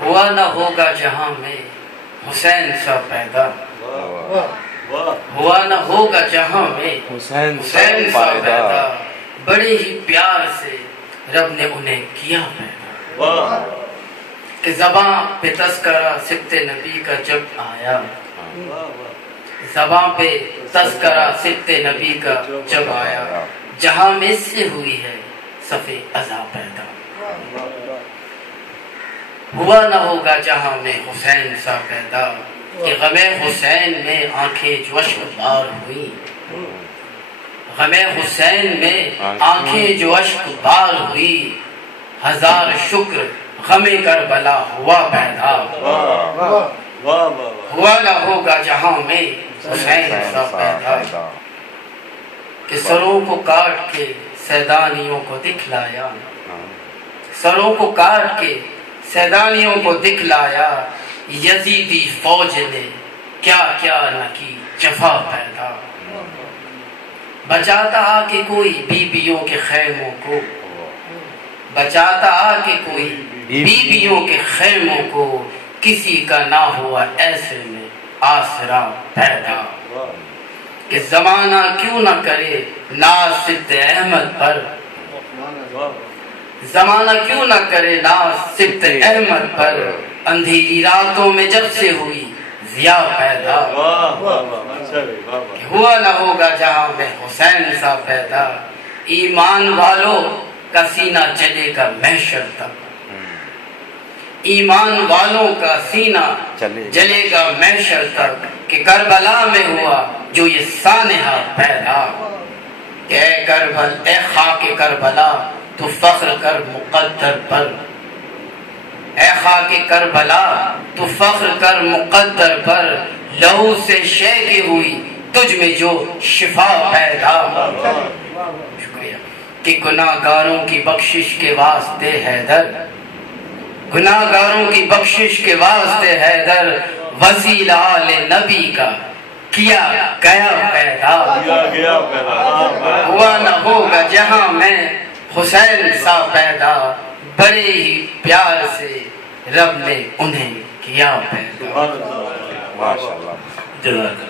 ہوا نہ ہوگا جہاں میں حسین سا پیدا، ہوا نہ ہوگا جہاں میں حسین سا پیدا، بڑے ہی پیار سے رب نے انہیں کیا پیدا، کہ زباں پہ تذکرہ سبت نبی کا جب آیا، زباں پہ تذکرہ سبت نبی کا جب آیا، جہاں میں سے ہوئی ہے صف ازا پیدا، ہوا نہ ہوگا جہاں میں حسین سا پیدا، کہ غم حسین میں آنکھیں جو اشک بار ہوئی، غم حسین میں آنکھیں جو اشک بار ہوئی، ہزار شکر غم کربلا ہوا پیدا، ہوا نہ ہوگا جہاں میں حسین سا پیدا، کہ سروں کو کاٹ کے سیدانیوں کو دکھلایا، سروں کو کاٹ کے سیدانیوں کو دکھلایا، یزیدی فوج نے کیا کیا نہ کی جفا پیدا، بچاتا آ کے کوئی بیویوں کے خیموں کو، بچاتا آ کے کوئی بیویوں کے خیموں کو، کسی کا نہ ہوا ایسے میں آسرا پیدا، کہ زمانہ کیوں نہ کرے ناز سبت احمد پر، زمانہ کیوں نہ کرے ناز سبت احمد پر، اندھیری راتوں میں جب سے ہوئی ضیا پیدا، کہ ہوا نہ ہوگا جہاں میں حسین سا پیدا، ایمان والوں کا سینہ جلے گا محشر تک، ایمان والوں کا سینہ جلے گا محشر تک، کہ کربلا میں ہوا جو یہ سانحہ پیدا، کہ اے کربل اے خاک کربلا تو فخر کر مقدر پر، اے خاک کربلا تو فخر کر مقدر پر، لہو سے شے کی ہوئی تجھ میں جو شفا پیدا، شکریہ، کہ گناہگاروں کی بخشش کے واسطے حیدر، گناہگاروں کی بخشش کے واسطے حیدر، وسیلہ آل نبی کا کیا گیا پیدا، ہوا نہ ہوگا جہاں میں حسین سا پیدا، بڑے ہی پیار سے رب نے انہیں کیا پیدا۔ ماشاءاللہ، جزاک اللہ۔